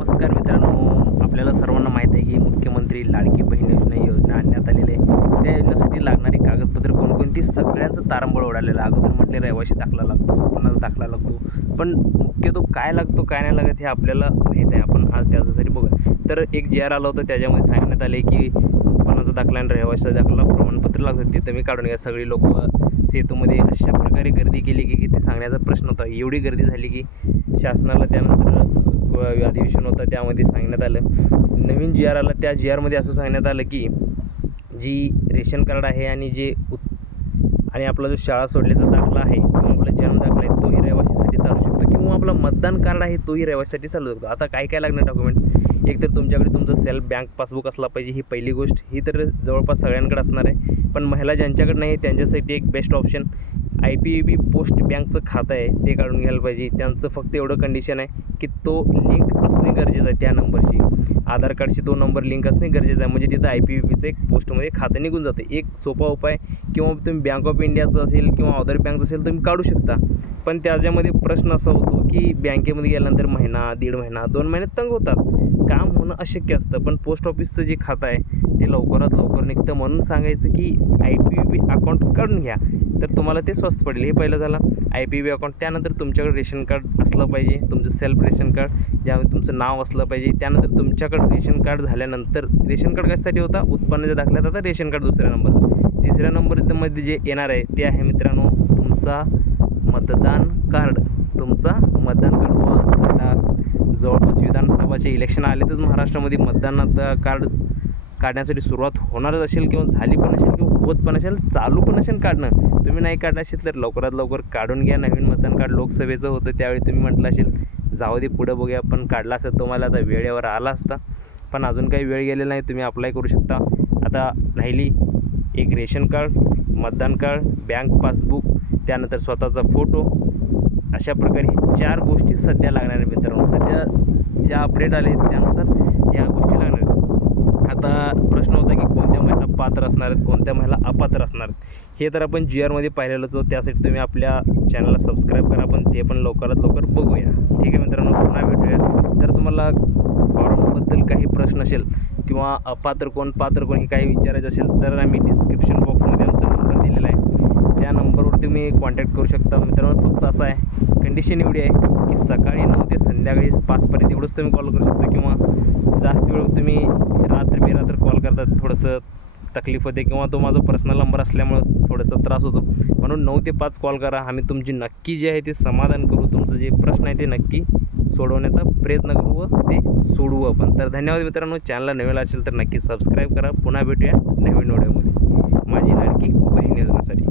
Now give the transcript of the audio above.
नमस्कार मित्रांनो आपल्याला सर्वांना माहीत आहे की मुख्यमंत्री लाडकी बहीण योजना योजना आणण्यात आलेली आहे. त्या योजनेसाठी लागणारी कागदपत्र कोणकोणती सगळ्यांचं तारंबळ ओढालेलं अगोदर म्हटले रहिवाशी दाखला लागतो आपणच दाखला लागतो. पण मुख्यतो काय लागतो काय नाही लागत हे आपल्याला माहीत आहे. आपण आज त्याच्यासाठी बघूया. तर एक जे आर आलं होतं त्याच्यामध्ये सांगण्यात आले की उत्पन्नाचा दाखला आणि रहिवाशीचा दाखला प्रमाणपत्र लागतं. ते तुम्ही काढून घ्या. सगळी लोक सेतूमध्ये अशा प्रकारे गर्दी केली की की ते सांगण्याचा प्रश्न होता. एवढी गर्दी झाली की शासनाला त्यानंतर अधिवेशन होतं त्यामध्ये सांगण्यात आलं. नवीन जी आर आला त्या जी आरमध्ये असं सांगण्यात आलं की जी रेशन कार्ड आहे आणि जे उत् आणि आपला जो शाळा सोडल्याचा दाखला आहे किंवा आपला जन्म दाखला आहे तोही रहिवासीसाठी चालू शकतो. किंवा आपला मतदान कार्ड आहे तोही रहिवासीसाठी चालू शकतो. आता काय काय लागणार डॉक्युमेंट एक तर तुमच्याकडे तुमचं सेल्फ बँक पासबुक असला पाहिजे ही पहिली गोष्ट. ही तर जवळपास सगळ्यांकडे असणार आहे. पण महिला ज्यांच्याकडे नाही त्यांच्यासाठी एक best option I P B post बँकचं खातं आहे ते काढून घ्यायला पाहिजे. त्यांचं फक्त एवढं कंडिशन आहे की तो लिंक असणे गरजेचं आहे त्या नंबरशी आधार कार्डशी तो नंबर लिंक असणे गरजेचं आहे. म्हणजे तिथं आय पी बीचं एक पोस्टमध्ये खातं निघून जातं. एक सोपा उपाय किंवा तुम्ही बँक ऑफ इंडियाचं असेल किंवा अदर बँकचं असेल तुम्ही काढू शकता. पण त्याच्यामध्ये प्रश्न असा होतो की बँकेमध्ये गेल्यानंतर महिना दीड महिना दोन महिने तंग होतात. काम होणं अशक्य असतं. पण पोस्ट ऑफिसचं जे खातं आहे ते लवकरात लवकर निघतं. म्हणून सांगायचं की आय पी अकाउंट काढून घ्या. तर तुम्हाला ते स्वस्त पडेल. हे पहिलं झालं आय पी बी अकाउंट त्यानंतर तुमच्याकडे रेशन कार्ड असलं पाहिजे. तुमचं सेल्फ रेशन कार्ड ज्यामध्ये तुमचं नाव असलं पाहिजे. त्यानंतर तुमच्याकडे रेशन कार्ड झाल्यानंतर रेशन कार्ड कशासाठी होता? उत्पन्नाच्या दाखल्यात आता रेशन कार्ड दुसऱ्या नंबरचं. तिसऱ्या नंबरमध्ये जे येणार आहे ते आहे मित्रांनो तुमचा मतदान कार्ड. तुमचा मतदान कार्ड. आता जवळपास विधानसभाचे इलेक्शन आले तरच महाराष्ट्रामध्ये. मतदानात कार्ड काढण्यासाठी सुरुवात होणारच असेल किंवा झाली पण असेल किंवा सोबत पण असेल चालू पण असेल काढणं. तुम्ही नाही काढलं असेल तर लवकरात लवकर काढून घ्या. नवीन मतदान कार्ड लोकसभेचं होतं त्यावेळी तुम्ही म्हटलं असेल जाऊ दे पुढं बघूया. पण काढला असेल तुम्हाला आता वेळेवर आला असता. पण अजून काही वेळ गेलेला नाही तुम्ही अप्लाय करू शकता. आता राहिली एक रेशन कार्ड मतदान कार्ड बँक पासबुक त्यानंतर स्वतःचा फोटो. अशा प्रकारे चार गोष्टी सध्या लागणार आहेत मित्रांनो. सध्या ज्या अपडेट आले त्यानुसार या गोष्टी लागणार आहेत आता प्रश्न होता की कोणत्या महिला पात्र असणार आहेत कोणत्या महिला अपात्र असणार आहेत? हे तर आपण जी आरमध्ये पाहिलेलंच होतं. त्यासाठी तुम्ही आपल्या चॅनलला सबस्क्राईब करा पण ते पण लवकरात लवकर बघूया. ठीक आहे मित्रांनो पुन्हा भेटूया जर तुम्हाला फॉर्मबद्दल काही प्रश्न असेल किंवा अपात्र कोण पात्र कोण हे काही विचारायचं असेल तर आम्ही डिस्क्रिप्शन बॉक्स आमचा नंबर दिलेला आहे त्या नंबरवर तुम्ही कॉन्टॅक्ट करू शकता. मित्रांनो फक्त असं आहे. कंडिशन एवढी आहे की सकाळी नऊ ते संध्याकाळी पाचपर्यंत एवढंच तुम्ही कॉल करू शकता किंवा जास्त वेळ तुम्ही रात्र बेरात्र कॉल करतात थोडंसं तकलीफ होते किंवा तो माझा पर्सनल नंबर असल्यामुळं थोडासा त्रास होतो. म्हणून नऊ ते पाच कॉल करा. आम्ही तुमची नक्की जे आहे ते समाधान करू. तुमचं जे प्रश्न आहे ते नक्की सोडवण्याचा प्रयत्न करू व ते सोडवू आपण. तर धन्यवाद मित्रांनो. चॅनलला नवीन असेल तर नक्की सबस्क्राईब करा. पुन्हा भेटूया नवीन व्हिडिओमध्ये